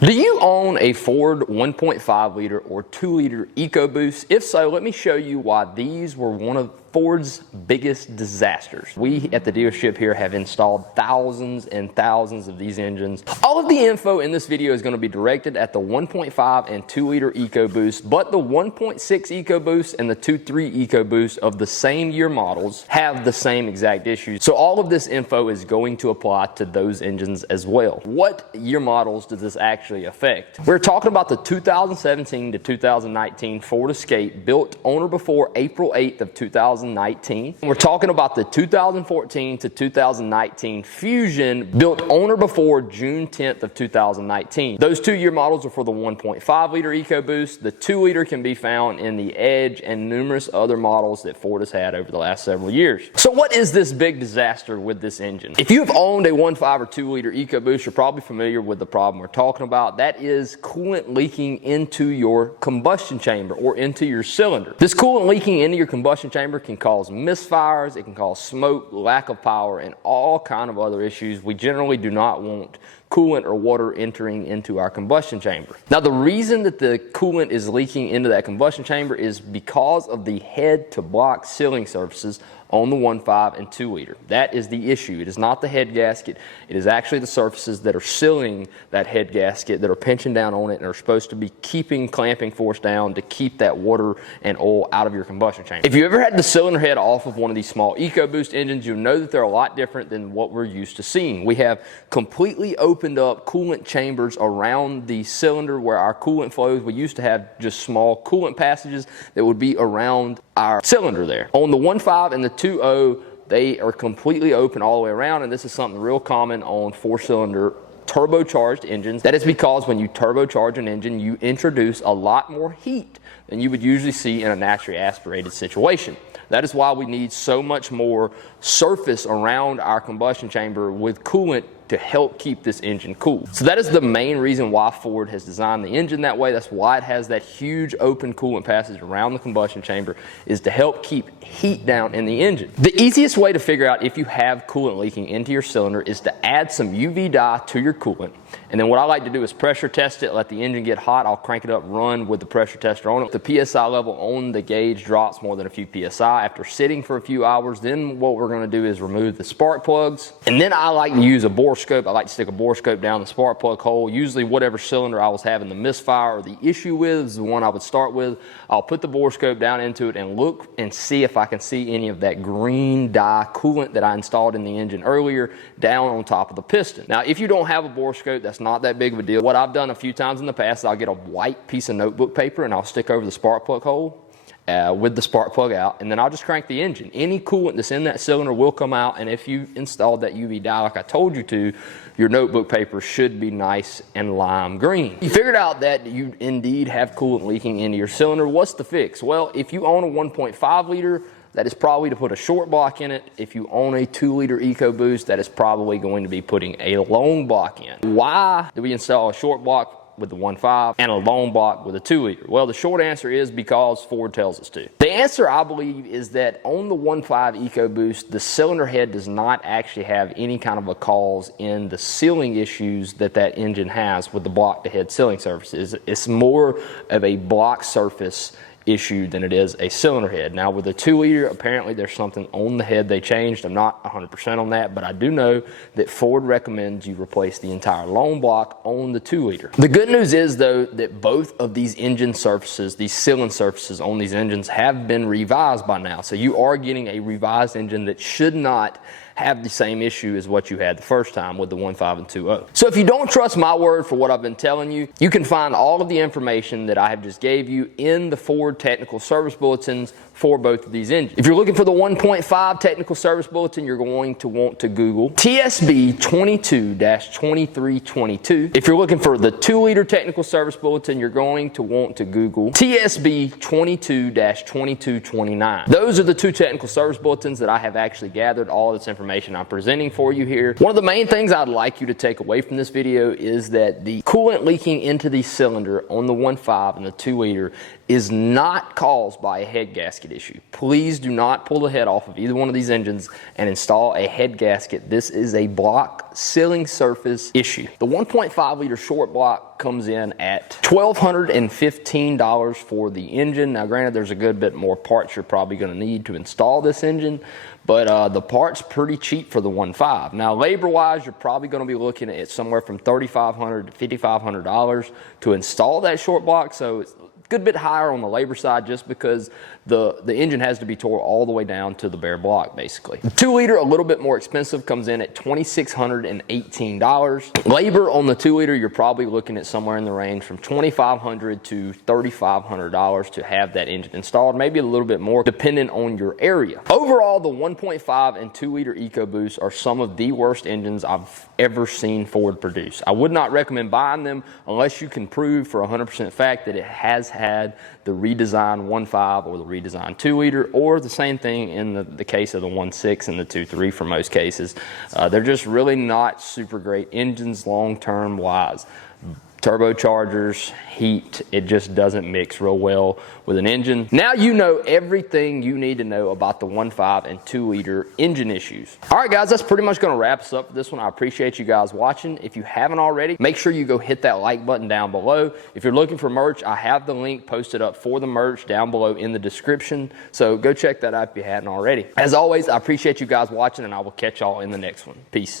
Do you own a Ford 1.5 liter or 2 liter EcoBoost? If so, let me show you why these were one of Ford's biggest disasters. We at the dealership here have installed thousands and thousands of these engines. All of the info in this video is going to be directed at the 1.5 and 2 liter EcoBoost, but the 1.6 EcoBoost and the 2.3 EcoBoost of the same year models have the same exact issues. So all of this info is going to apply to those engines as well. What year models does this actually affect? We're talking about the 2017 to 2019 Ford Escape, built on or before April 8th of 2019. We're talking about the 2014 to 2019 Fusion, built on or before June 10th of 2019. Those 2 year models are for the 1.5 liter EcoBoost. The 2 liter can be found in the Edge and numerous other models that Ford has had over the last several years. So what is this big disaster with this engine? If you have owned a 1.5 or 2 liter EcoBoost, you're probably familiar with the problem we're talking about. That is coolant leaking into your combustion chamber or into your cylinder. This coolant leaking into your combustion chamber can cause misfires, it can cause smoke, lack of power, and all kind of other issues. We generally do not want coolant or water entering into our combustion chamber. Now, the reason that the coolant is leaking into that combustion chamber is because of the head to block sealing surfaces on the 1.5 and 2 liter. That is the issue. It is not the head gasket. It is actually the surfaces that are sealing that head gasket that are pinching down on it and are supposed to be keeping clamping force down to keep that water and oil out of your combustion chamber. If you ever had the cylinder head off of one of these small EcoBoost engines, you'll know that they're a lot different than what we're used to seeing. We have completely opened up coolant chambers around the cylinder where our coolant flows. We used to have just small coolant passages that would be around our cylinder there. On the 1.5 and the 2.0, they are completely open all the way around, and this is something real common on 4-cylinder turbocharged engines. That is because when you turbocharge an engine, you introduce a lot more heat than you would usually see in a naturally aspirated situation. That is why we need so much more surface around our combustion chamber with coolant to help keep this engine cool. So that is the main reason why Ford has designed the engine that way. That's why it has that huge open coolant passage around the combustion chamber, is to help keep heat down in the engine. The easiest way to figure out if you have coolant leaking into your cylinder is to add some UV dye to your coolant. And then what I like to do is pressure test it, let the engine get hot. I'll crank it up, run with the pressure tester on it. If the PSI level on the gauge drops more than a few PSI after sitting for a few hours, then what we're gonna do is remove the spark plugs. And then I like to use a bore scope. I like to stick a bore scope down the spark plug hole. Usually whatever cylinder I was having the misfire or the issue with is the one I would start with. I'll put the bore scope down into it and look and see if I can see any of that green dye coolant that I installed in the engine earlier down on top of the piston. Now, if you don't have a bore scope, that's not that big of a deal. What I've done a few times in the past is I'll get a white piece of notebook paper and I'll stick over the spark plug hole with the spark plug out, and then I'll just crank the engine. Any coolant that's in that cylinder will come out, and if you installed that UV dye like I told you to, your notebook paper should be nice and lime green. You figured out that you indeed have coolant leaking into your cylinder. What's the fix? Well, if you own a 1.5 liter, that is probably to put a short block in it. If you own a 2 liter EcoBoost, that is probably going to be putting a long block in. Why do we install a short block with the 1.5 and a long block with a 2 liter? Well, the short answer is because Ford tells us to. The answer, I believe, is that on the 1.5 EcoBoost, the cylinder head does not actually have any kind of a cause in the sealing issues that that engine has with the block to head sealing surfaces. It's more of a block surface issue than it is a cylinder head. Now, with the 2 liter, apparently there's something on the head they changed. I'm not 100% on that, but I do know that Ford recommends you replace the entire long block on the 2 liter. The good news is, though, that both of these engine surfaces, these sealing surfaces on these engines, have been revised by now. So you are getting a revised engine that should not have the same issue as what you had the first time with the 1.5 and 2.0. So if you don't trust my word for what I've been telling you, you can find all of the information that I have just gave you in the Ford technical service bulletins for both of these engines. If you're looking for the 1.5 technical service bulletin, you're going to want to Google TSB 22-2322. If you're looking for the 2 liter technical service bulletin, you're going to want to Google TSB 22-2229. Those are the 2 technical service bulletins that I have actually gathered all of this information I'm presenting for you here. One of the main things I'd like you to take away from this video is that the coolant leaking into the cylinder on the 1.5 and the 2 liter is not caused by a head gasket gasket issue. Please do not pull the head off of either one of these engines and install a head gasket. This is a block sealing surface issue. The 1.5 liter short block comes in at $1,215 for the engine. Now granted, there's a good bit more parts you're probably going to need to install this engine, but the parts pretty cheap for the 1.5. Now labor wise, you're probably going to be looking at somewhere from $3,500 to $5,500 to install that short block. So it's a good bit higher on the labor side just because the engine has to be tore all the way down to the bare block basically. The 2 liter, a little bit more expensive, comes in at $2,618. Labor on the 2 liter, you're probably looking at somewhere in the range from $2,500 to $3,500 to have that engine installed, maybe a little bit more depending on your area. Overall, the 1.5 and 2 liter EcoBoost are some of the worst engines I've ever seen Ford produce. I would not recommend buying them unless you can prove for 100% fact that it has had the redesigned 1.5 or the redesigned 2 liter, or the same thing in the case of the 1.6 and the 2.3 for most cases. They're just really not super great engines long-term wise. Turbochargers, heat, it just doesn't mix real well with an engine. Now you know everything you need to know about the 1.5 and 2 liter engine issues. All right guys, that's pretty much gonna wrap us up for this one. I appreciate you guys watching. If you haven't already, make sure you go hit that like button down below. If you're looking for merch, I have the link posted up for the merch down below in the description. So go check that out if you hadn't already. As always, I appreciate you guys watching, and I will catch y'all in the next one. Peace.